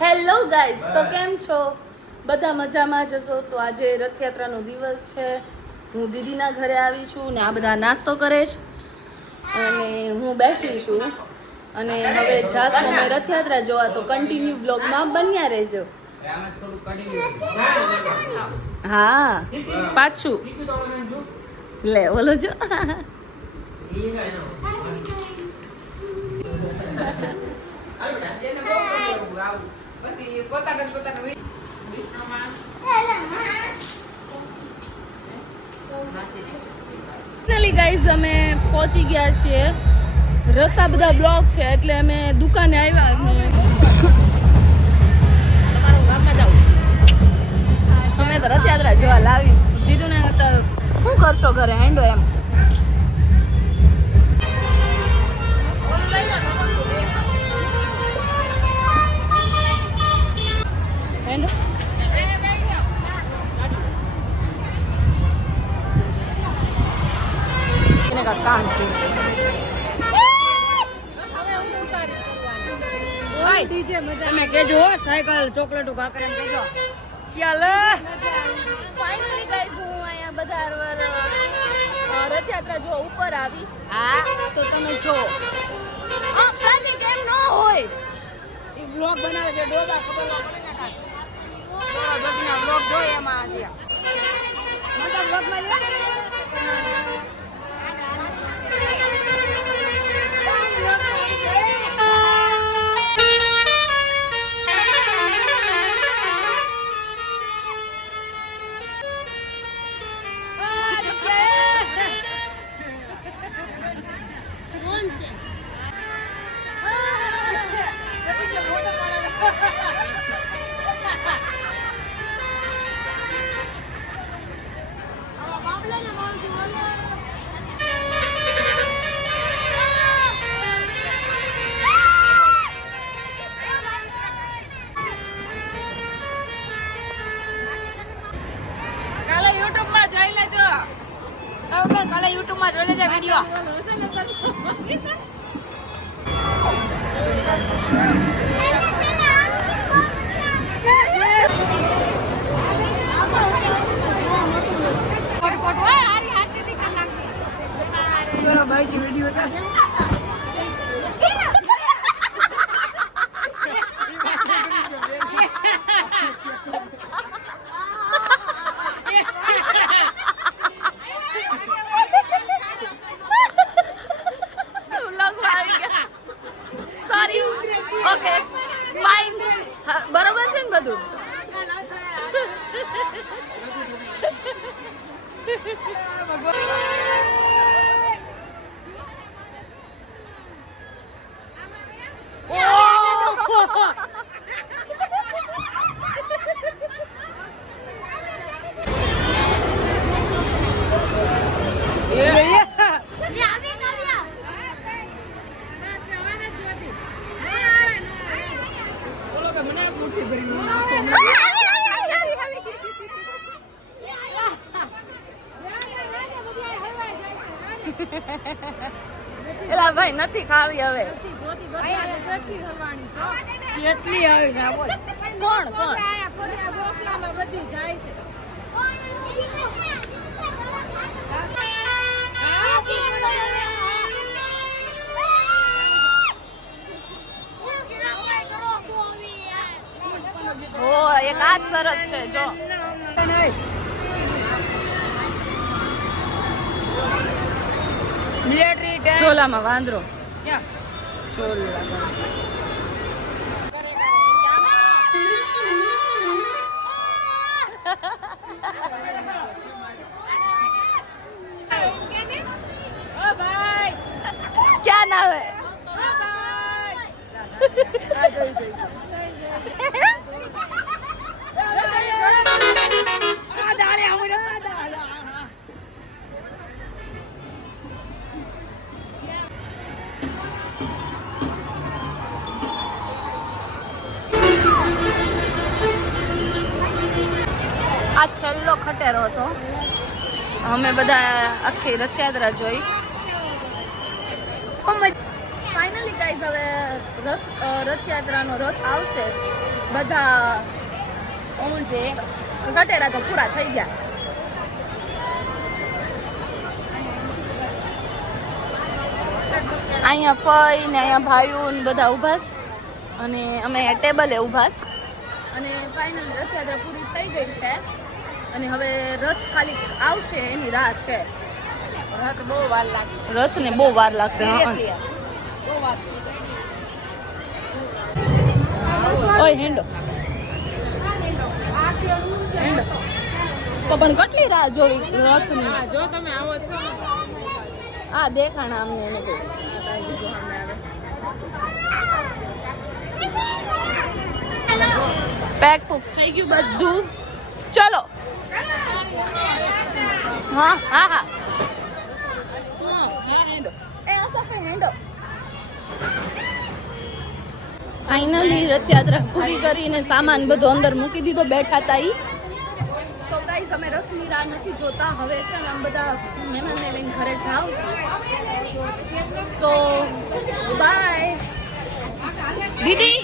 Hello guys તો કેમ છો? બધા મજામાં જશો તો આજે રથયાત્રાનો દિવસ છે. હું દીદીના ઘરે આવી છું ને આ બધા નાસ્તો કરે છે. અને હું બેઠી છું. અને હવે જાશું મેં રથયાત્રા જોવા, તો કન્ટિન્યુ બ્લોગમાં બન્યા રહેજો. હા, પાછું. લે બોલો જો. ફાઇનલી ગાઈઝ અમે પહોંચી ગયા છીએ. રસ્તા બધા બ્લોક છે એટલે અમે દુકાને આવ્યા અમે તો રથયાત્રા જોવા લાવી. જીજુને તો શું કરશો ઘરે હેન્ડો એમ? તમે કેજો સાયકલ ચોકલેટો કાકર એમ કેજો ક્યાં લે? ફાઇનલી ગાઈઝ હું અહીંયા બધા રથયાત્રા જો ઉપર આવી. હા તો તમે જો. આ પ્રતિક એમ ન હોય. ઈ બ્લોગ બનાવે છે ડોબા ખબર ના પડે ને કાંઈ. બ્લોગ જોઈએ એમાં છે મોટા બ્લોગમાં લે. કાલે YouTube માં જોઈ લેજે. કાલે YouTube જોઈ લેજો વીડિયો ઓકે ફાઇન બરોબર છે ને બધું એલા ભાઈ નથી ખાવી હવે. કેટલી આવી છે આ બોલ. કોણ કોણ? ઓ એક આ સરસ છે જો. મિલિટરી ટેન્ક ચોલામાં વાંદરો. ક્યાં? ચોલા ઓ ભાઈ ક્યાં આ છેલ્લો ખટેરો હતો. અમે બધા આખી રથયાત્રા જોઈ. ફાઇનલી ગાઈઝ હવે રથ રથયાત્રાનો રથ આવશે. બધા છે કટેરા તો પૂરા થઈ ગયા. અહીંયા ફઈ ને અહીંયા ભાઈઓ ને બધા છે. અને અમે ટેબલે છે. અને ફાઇનલી રથયાત્રા પૂરી થઈ ગઈ છે. અને હવે રથ ખાલી આવશે એની રાહ છે. રથ બહુ વાર રથને બહુ વાર લાગશે ઓય હેંડો. તો પણ કેટલી રાહ જોવી રથની? જો તમે આવો છો. આ દેખાણ અમને એને પેક પુક થઈ ગયું બધું. ચલો. હા હા હા. ફાઇનલી રથયાત્રા પૂરી કરીને સામાન બધો અંદર મૂકી દીધો બેઠા હતા ઈ. તો ગાઈસ અમે રથની રાહ નથી જોતા હવે છે ને આમ બધા મહેમાનને લઈને ઘરે જાઉં છું. તો બાય દીદી.